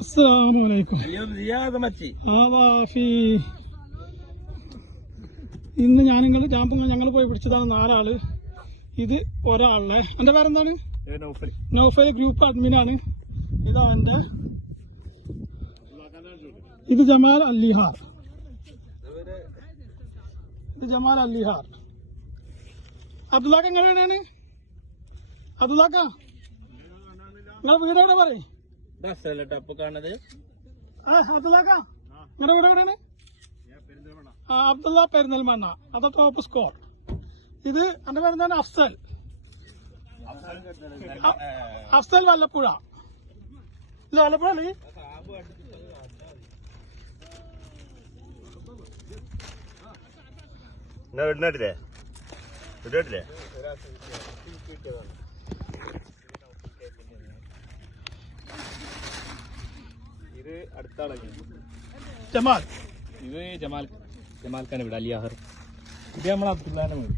അസ്സലാമലൈക്കും. ഇന്ന് ഞങ്ങൾ പോയി പിടിച്ചതാണ് 4 ആള്. ഇത് ഒരാളെ. എന്റെ പേരെന്താണ്? നൗഫൽ. ഗ്രൂപ്പ് അഡ്മിനാണ്. ഇതാ എന്റെ. ഇത് ജമാൽ അല്ലിഹാർ. അബ്ദുല്ലാക്ക എങ്ങനെയാണ്? അബ്ദുല്ലാക്ക നിങ്ങളെ വീട് എവിടെ പറയും? അബ്ദുല്ലാക്ക നിങ്ങളുടെ വീട് എവിടെയാണ്? അബ്ദുള്ള പെരിന്തൽമണ്ണ. അതാ ടോപ്പ് സ്കോർ. ഇത് എന്റെ പേരെന്താണ്? അഫ്സൽ വല്ലപ്പുഴ. ഇത് വല്ലപ്പുഴ അല്ലേ? ഇത് അടുത്ത ആളാണ് ജമാൽ. ഇത് ജമാൽക്കാണ് ഇവിടെ അലിയാഹർ. ഇത് നമ്മൾ അബ്ദുല്ലാന്റെ വീട്.